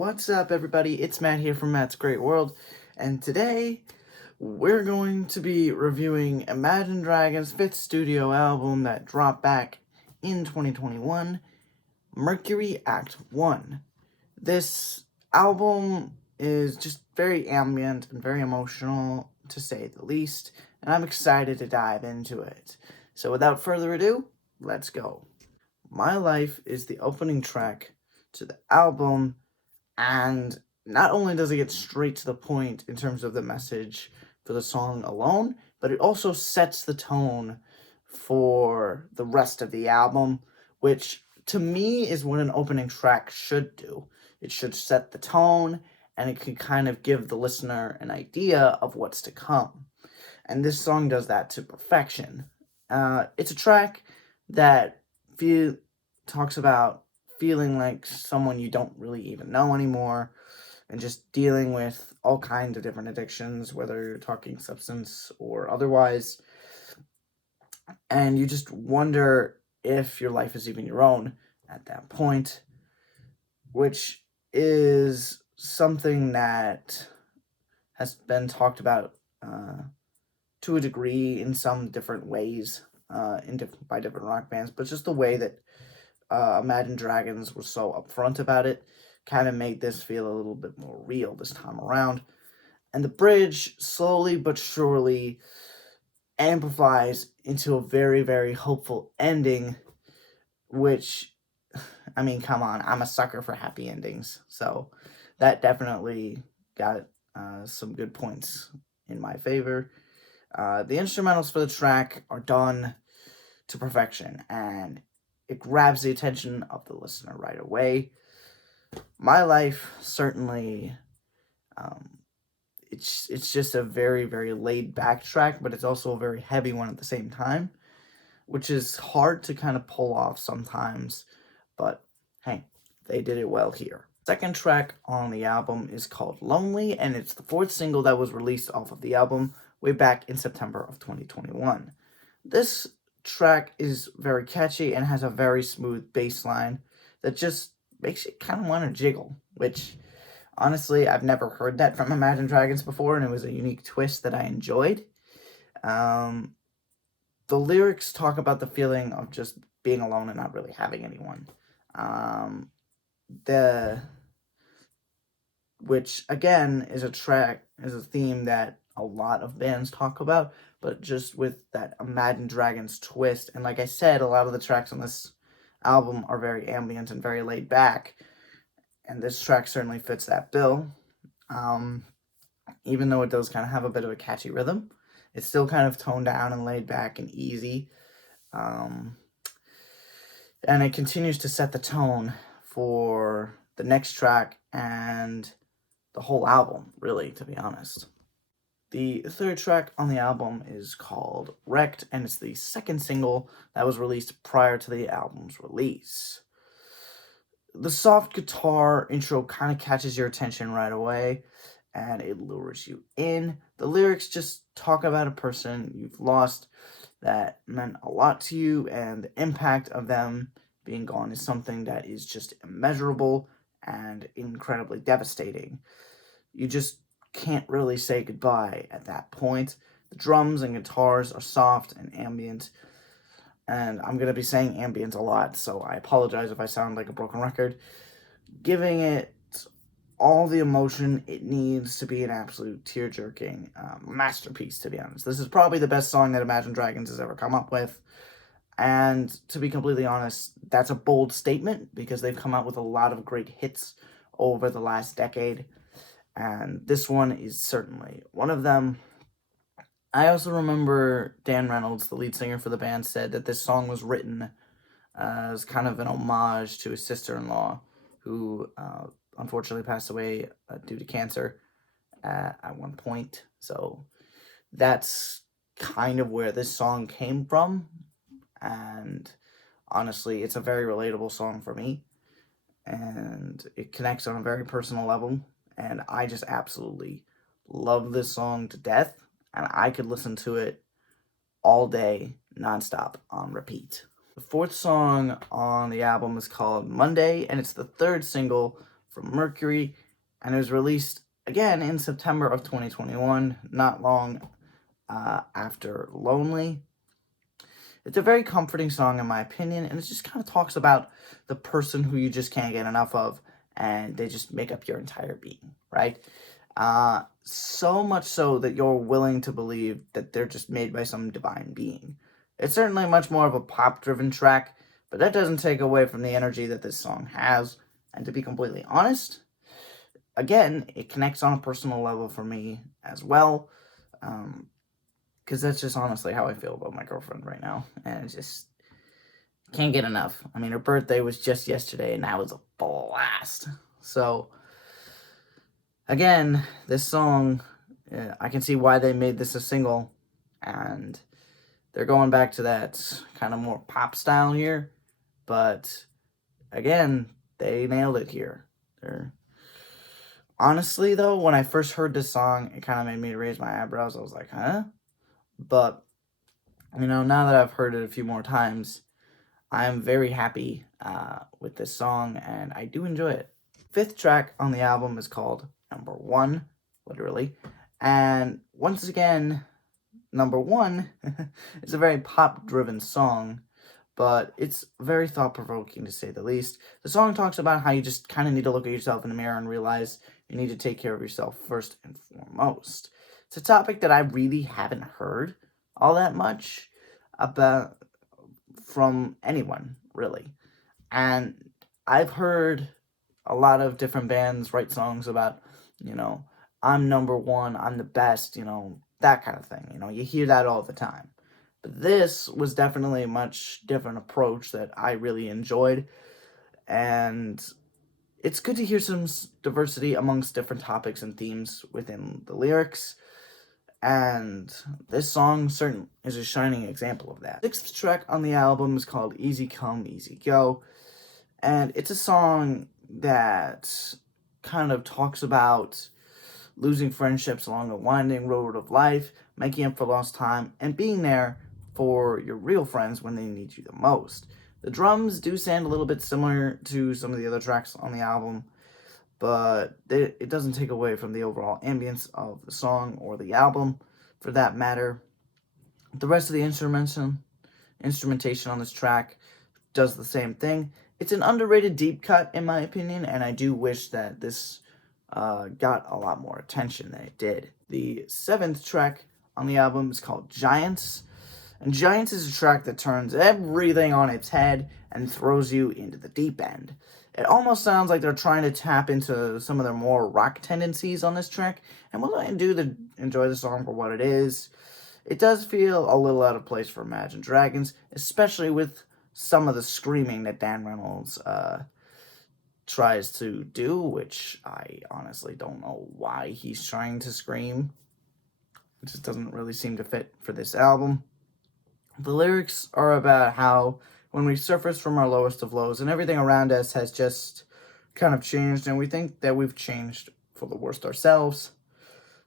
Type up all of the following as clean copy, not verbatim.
What's up, everybody? It's Matt here from Matt's Great World, and today we're going to be reviewing Imagine Dragons' fifth studio album that dropped back in 2021, Mercury Act 1. This album is just very ambient and very emotional, to say the least, and I'm excited to dive into it. So without further ado, let's go. My Life is the opening track to the album, and not only does it get straight to the point in terms of the message for the song alone, but it also sets the tone for the rest of the album, which to me is what an opening track should do. It should set the tone, and it can kind of give the listener an idea of what's to come. And this song does that to perfection. It's a track that talks about feeling like someone you don't really even know anymore, and just dealing with all kinds of different addictions, whether you're talking substance or otherwise. And you just wonder if your life is even your own at that point, which is something that has been talked about to a degree in some different ways by different rock bands, but just the way that Imagine Dragons was so upfront about it kind of made this feel a little bit more real this time around. And the bridge slowly but surely amplifies into a very, very hopeful ending, which, I mean, come on, I'm a sucker for happy endings. So that definitely got some good points in my favor. The instrumentals for the track are done to perfection, and it grabs the attention of the listener right away. My Life certainly, it's just a very, very laid back track, but it's also a very heavy one at the same time, which is hard to kind of pull off sometimes, but hey, they did it well here. Second track on the album is called Lonely, and it's the fourth single that was released off of the album way back in September of 2021. This track is very catchy and has a very smooth bass line that just makes you kind of want to jiggle, which honestly I've never heard that from Imagine Dragons before, and it was a unique twist that I enjoyed. The lyrics talk about the feeling of just being alone and not really having anyone. The which again is a theme that a lot of bands talk about, but just with that Imagine Dragons twist. And like I said, a lot of the tracks on this album are very ambient and very laid back, and this track certainly fits that bill. Even though it does kind of have a bit of a catchy rhythm, it's still kind of toned down and laid back and easy. And it continues to set the tone for the next track and the whole album, really, to be honest. The third track on the album is called Wrecked, and it's the second single that was released prior to the album's release. The soft guitar intro kind of catches your attention right away, and it lures you in. The lyrics just talk about a person you've lost that meant a lot to you, and the impact of them being gone is something that is just immeasurable and incredibly devastating. You just can't really say goodbye at that point. The drums and guitars are soft and ambient, and I'm going to be saying ambient a lot, so I apologize if I sound like a broken record, giving it all the emotion it needs to be an absolute tear-jerking masterpiece, to be honest. This is probably the best song that Imagine Dragons has ever come up with, and to be completely honest, that's a bold statement because they've come out with a lot of great hits over the last decade, and this one is certainly one of them. I also remember Dan Reynolds, the lead singer for the band, said that this song was written as kind of an homage to his sister-in-law, who unfortunately passed away due to cancer at one point. So that's kind of where this song came from, and honestly, it's a very relatable song for me, and it connects on a very personal level, and I just absolutely love this song to death, and I could listen to it all day, nonstop, on repeat. The fourth song on the album is called Monday, and it's the third single from Mercury, and it was released again in September of 2021, not long after Lonely. It's a very comforting song, in my opinion, and it just kind of talks about the person who you just can't get enough of, and they just make up your entire being, right? So much so that you're willing to believe that they're just made by some divine being. It's certainly much more of a pop-driven track, but that doesn't take away from the energy that this song has. And to be completely honest, again, it connects on a personal level for me as well. Because that's just honestly how I feel about my girlfriend right now. And it just can't get enough. I mean, her birthday was just yesterday, and that was a blast. So, again, this song, I can see why they made this a single. And they're going back to that kind of more pop style here. But, again, they nailed it here. Honestly, though, when I first heard this song, it kind of made me raise my eyebrows. I was like, huh? But, now that I've heard it a few more times, I'm very happy with this song, and I do enjoy it. Fifth track on the album is called Number One, literally. And once again, Number One is a very pop-driven song, but it's very thought-provoking, to say the least. The song talks about how you just kind of need to look at yourself in the mirror and realize you need to take care of yourself first and foremost. It's a topic that I really haven't heard all that much about from anyone, really. And I've heard a lot of different bands write songs about, I'm number one, I'm the best, that kind of thing. You hear that all the time. But this was definitely a much different approach that I really enjoyed. And it's good to hear some diversity amongst different topics and themes within the lyrics. And this song certainly is a shining example of that. Sixth track on the album is called Easy Come, Easy Go. And it's a song that kind of talks about losing friendships along the winding road of life, making up for lost time, and being there for your real friends when they need you the most. The drums do sound a little bit similar to some of the other tracks on the album, but it doesn't take away from the overall ambience of the song or the album, for that matter. The rest of the instrumentation on this track does the same thing. It's an underrated deep cut, in my opinion, and I do wish that this got a lot more attention than it did. The seventh track on the album is called Giants, and Giants is a track that turns everything on its head and throws you into the deep end. It almost sounds like they're trying to tap into some of their more rock tendencies on this track, and while I do enjoy the song for what it is, it does feel a little out of place for Imagine Dragons, especially with some of the screaming that Dan Reynolds tries to do, which I honestly don't know why he's trying to scream. It just doesn't really seem to fit for this album. The lyrics are about how when we surface from our lowest of lows and everything around us has just kind of changed and we think that we've changed for the worst ourselves.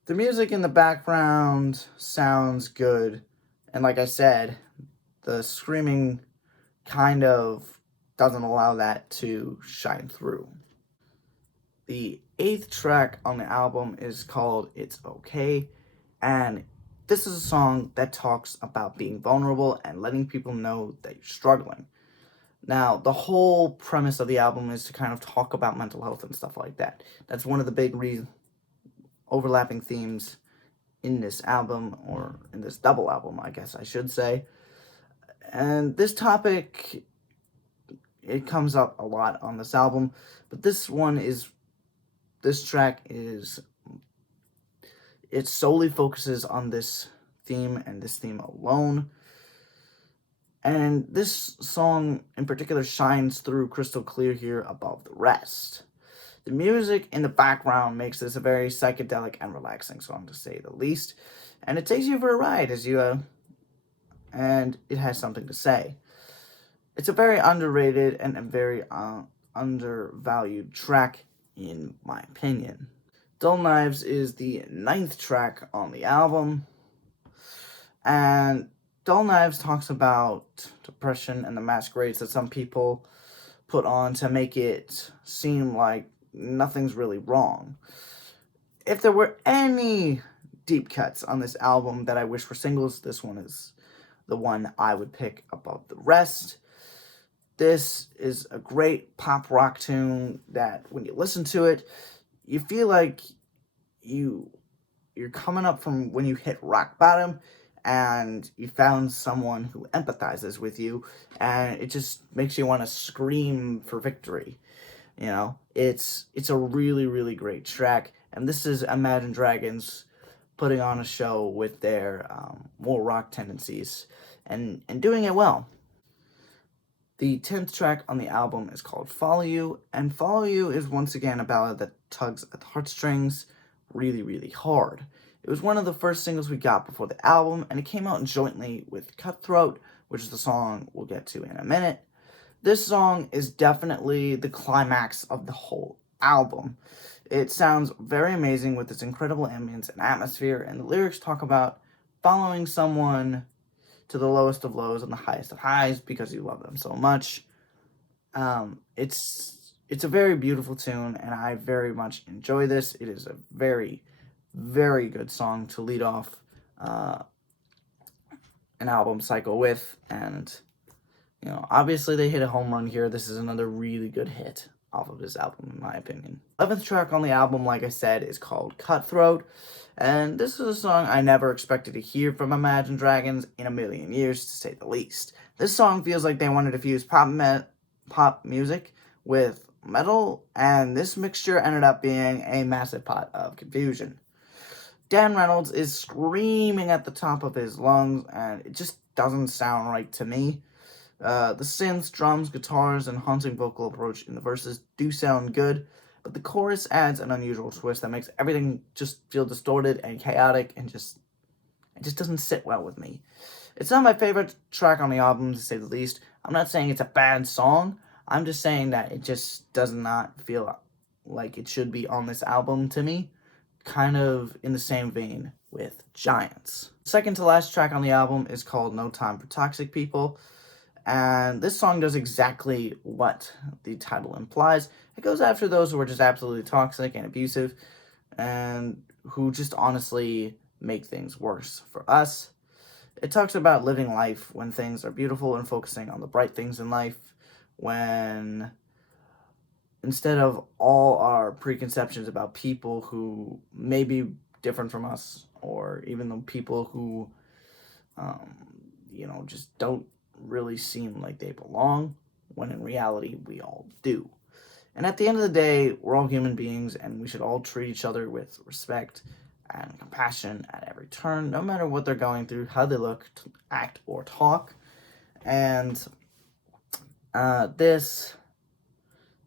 The music in the background sounds good, and like I said, the screaming kind of doesn't allow that to shine through. The eighth track on the album is called It's Okay, and this is a song that talks about being vulnerable and letting people know that you're struggling. Now, the whole premise of the album is to kind of talk about mental health and stuff like that. That's one of the big overlapping themes in this album, or in this double album, I guess I should say. And this topic, it comes up a lot on this album, but this track it solely focuses on this theme and this theme alone. And this song in particular shines through crystal clear here above the rest. The music in the background makes this a very psychedelic and relaxing song, to say the least. And it takes you for a ride and it has something to say. It's a very underrated and a very undervalued track, in my opinion. Dull Knives is the ninth track on the album. And Dull Knives talks about depression and the masquerades that some people put on to make it seem like nothing's really wrong. If there were any deep cuts on this album that I wish were singles, this one is the one I would pick above the rest. This is a great pop rock tune that when you listen to it, you feel like you're coming up from when you hit rock bottom and you found someone who empathizes with you, and it just makes you want to scream for victory. You know, it's a really, really great track, and this is Imagine Dragons putting on a show with their more rock tendencies and doing it well. The 10th track on the album is called Follow You, and Follow You is once again a ballad that tugs at the heartstrings really, really hard. It was one of the first singles we got before the album, and it came out jointly with Cutthroat, which is the song we'll get to in a minute. This song is definitely the climax of the whole album. It sounds very amazing with its incredible ambience and atmosphere, and the lyrics talk about following someone to the lowest of lows and the highest of highs because you love them so much. It's a very beautiful tune, and I very much enjoy this. It is a very, very good song to lead off an album cycle with, and you know, obviously they hit a home run here. This is another really good hit off of this album, in my opinion. 11th track on the album, like I said, is called Cutthroat. And this is a song I never expected to hear from Imagine Dragons in a million years, to say the least. This song feels like they wanted to fuse pop music with metal, and this mixture ended up being a massive pot of confusion. Dan Reynolds is screaming at the top of his lungs, and it just doesn't sound right to me. The synths, drums, guitars, and haunting vocal approach in the verses do sound good, but the chorus adds an unusual twist that makes everything just feel distorted and chaotic, and it just doesn't sit well with me. It's not my favorite track on the album, to say the least. I'm not saying it's a bad song. I'm just saying that it just does not feel like it should be on this album to me. Kind of in the same vein with Giants. Second to last track on the album is called No Time for Toxic People. And this song does exactly what the title implies. It goes after those who are just absolutely toxic and abusive and who just honestly make things worse for us. It talks about living life when things are beautiful and focusing on the bright things in life, when instead of all our preconceptions about people who may be different from us, or even the people who, just don't really seem like they belong, when in reality we all do. And at the end of the day, we're all human beings, and we should all treat each other with respect and compassion at every turn, no matter what they're going through, how they look, act, or talk. And this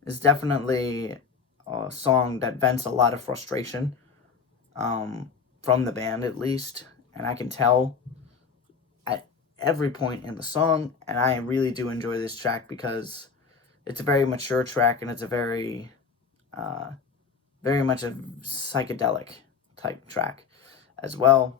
is definitely a song that vents a lot of frustration from the band, at least. And I can tell at every point in the song, and I really do enjoy this track because it's a very mature track, and it's a very much a psychedelic type track as well.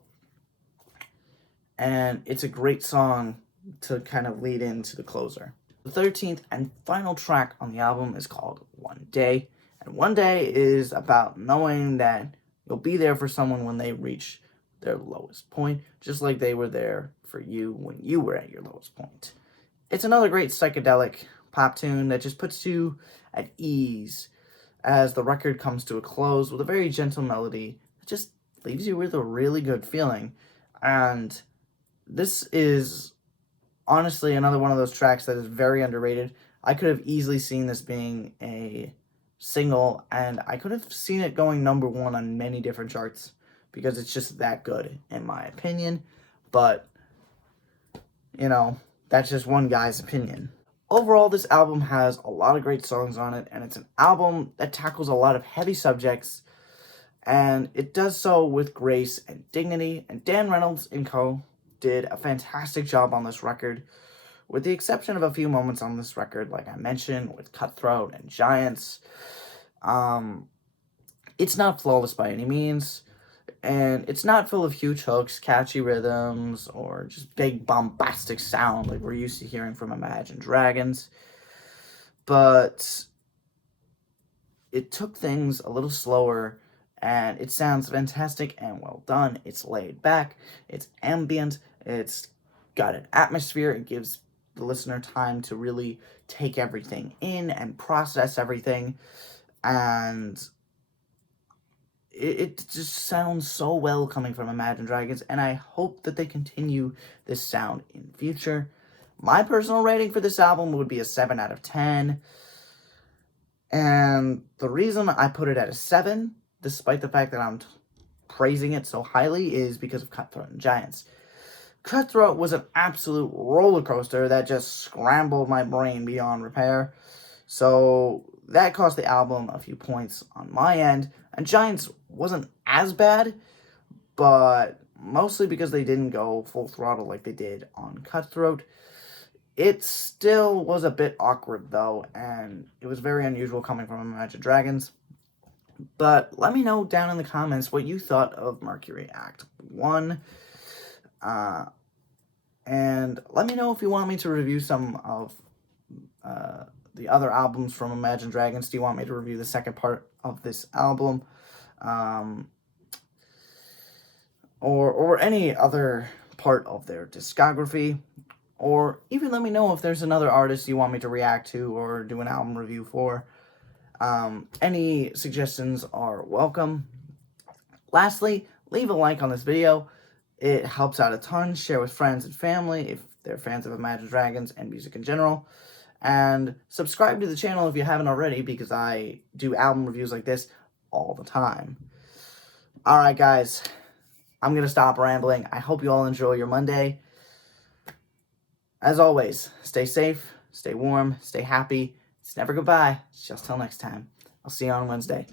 And it's a great song to kind of lead into the closer. The 13th and final track on the album is called One Day. And One Day is about knowing that you'll be there for someone when they reach their lowest point, just like they were there for you when you were at your lowest point. It's another great psychedelic pop tune that just puts you at ease as the record comes to a close with a very gentle melody that just leaves you with a really good feeling. And this is honestly another one of those tracks that is very underrated. I could have easily seen this being a single, and I could have seen it going number one on many different charts because it's just that good, in my opinion. But, that's just one guy's opinion. Overall, this album has a lot of great songs on it, and it's an album that tackles a lot of heavy subjects, and it does so with grace and dignity, and Dan Reynolds and co. did a fantastic job on this record, with the exception of a few moments on this record, like I mentioned, with Cutthroat and Giants. It's not flawless by any means, and it's not full of huge hooks, catchy rhythms, or just big bombastic sound like we're used to hearing from Imagine Dragons. But it took things a little slower, and it sounds fantastic and well done. It's laid back, it's ambient, it's got an atmosphere, it gives the listener time to really take everything in and process everything, and it just sounds so well coming from Imagine Dragons, and I hope that they continue this sound in future. My personal rating for this album would be a 7 out of 10. And the reason I put it at a 7, despite the fact that I'm praising it so highly, is because of Cutthroat and Giants. Cutthroat was an absolute roller coaster that just scrambled my brain beyond repair. So that cost the album a few points on my end. And Giants wasn't as bad, but mostly because they didn't go full throttle like they did on Cutthroat. It still was a bit awkward, though, and it was very unusual coming from Imagine Dragons. But let me know down in the comments what you thought of Mercury Act 1. And let me know if you want me to review some of the other albums from Imagine Dragons. Do you want me to review the second part of this album? Or any other part of their discography? Or even let me know if there's another artist you want me to react to or do an album review for. Any suggestions are welcome. Lastly, leave a like on this video. It helps out a ton. Share with friends and family if they're fans of Imagine Dragons and music in general. And subscribe to the channel if you haven't already, because I do album reviews like this all the time. Alright guys, I'm going to stop rambling. I hope you all enjoy your Monday. As always, stay safe, stay warm, stay happy. It's never goodbye. It's just till next time. I'll see you on Wednesday.